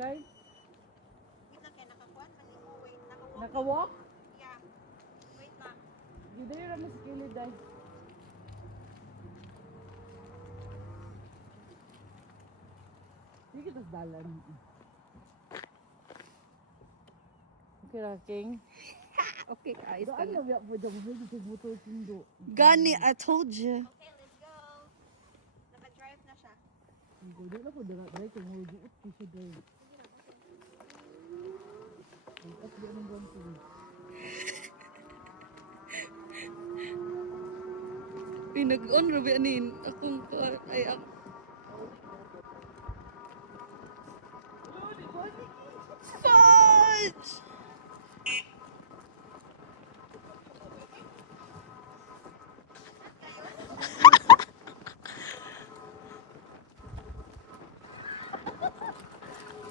kay? Wait lang kaya nakakuan man mo. Wait, nakawalk. Nakawalk? Yeah. Wait lang. Gide ra mas kilid ay. Sige tas dalan. Okay ra king. Okay, ayos ka Daan na. na biya po dyan mo sa motor tindo. Gani, I told you. Okay, let's go. Naka-drive na siya. Hindi na po dala dai kung mo duot ko siya dai. At di anong buwan ko. Pinag-on rabi anin akong ay ako. Fudge!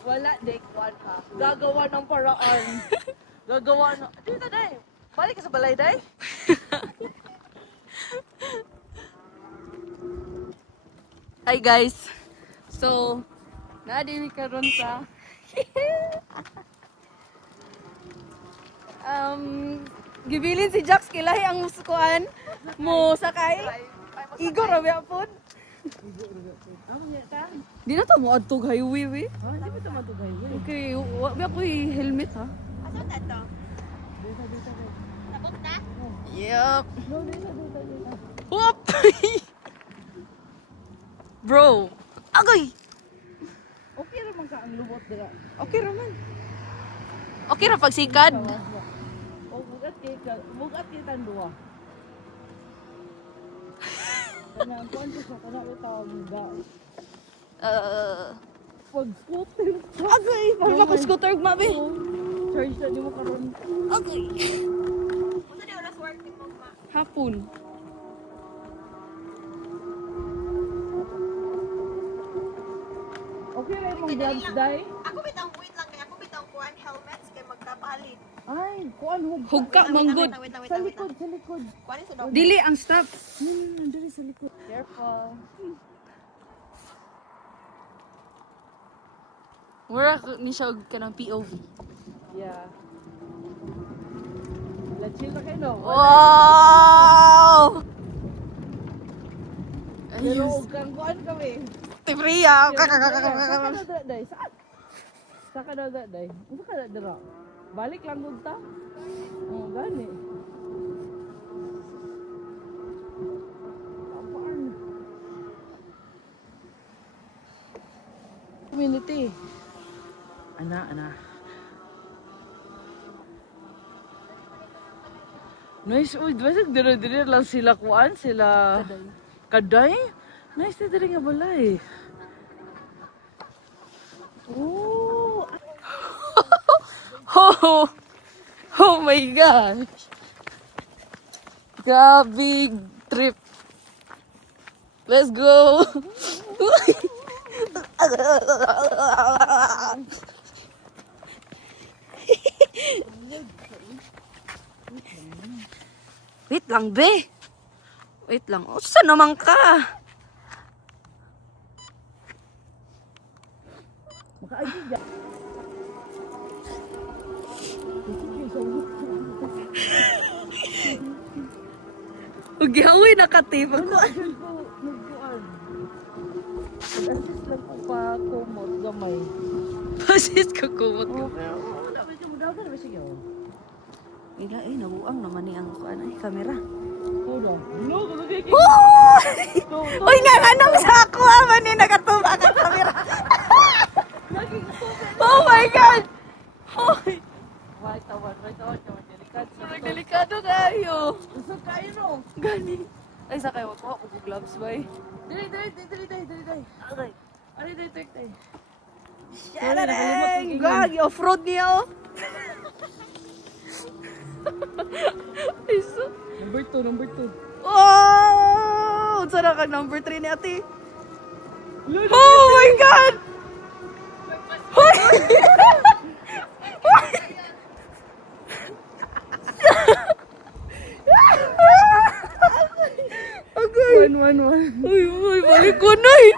Wala day kwan ka. Gagawa ng paraan. Gagawa ng dito dai. Balik ka sa balay dai. Hi guys. So, naadimi karon sa gibilin si Jax kilahi ang musukuan mo sakay. Igor rabi apod. Amo niya ta? Di na ta mo adtog highway we. Ha, di ba matugay? Okay, wa ba ko helmet ha? Asan na to? Dito dito. Nabok na? Yup. No, dito dito. Whoop! Bro, agay. Okay ra man ka ang lubot dira. Okay raman. Okay ra pagsikad. O bugat kay tan duwa. Kana ang kuan ko sa kana utaw mga. Pag scooter. Agay, wala ko scooter mabe. Charge na di mo karon. Agay. Unsa di oras working mo ma? Hapon. Okay ra imong gloves dai. Ako bitang wait lang kaya ako bitang kuan helmets kay magkapalit. Ay, kuan Hugka manggod. Wait lang. sa likod, sa likod. Kuan sa daw. Dili ang stop. Dili sa likod. Careful. Wala ni siya og kanang POV. Yeah. Let's chill na kayo, no? Wow! Pero Ayos. huwag kang kuan kami. Tipriya. Saka na dra, day. Saan? Saka na dra, day. Ano ka na dra? Balik lang kung ta? Oo, gani. Apaan? Community. Ana. Nice, uy, basag dira-dira lang sila kuan, sila kaday. Nice na dira nga balay. Oh, Oh my gosh. Grabe trip. Let's go. Wait lang, be. Wait lang. O, saan naman ka? makaagi dyan. Ugyawi nakatip ako. Diyan ko nagkuan. Nag-assist lang ko pa kumot gamay. Pasis ko kumot ko. Oh, pero dapat siya mudaw ka na ba siya? Ila nabuang naman ni ang kuan ay kamera. Hold on. No, kasi Uy, nga anong sa ako man ni nakatuba ka kamera. Oh my god. Hoy, right tawan. Delikado. delikado kayo. Gusto kayo no? Gani. Ay sa kayo ko ako gloves bay. Dili. Okay. Ano dili. Shadang! Gag, off-road niyo. Iso. Number 2. Oh! Sana ka number 3 ni ate. Oh my god! Hoy! Okay. 111. Uy, balik ko na eh.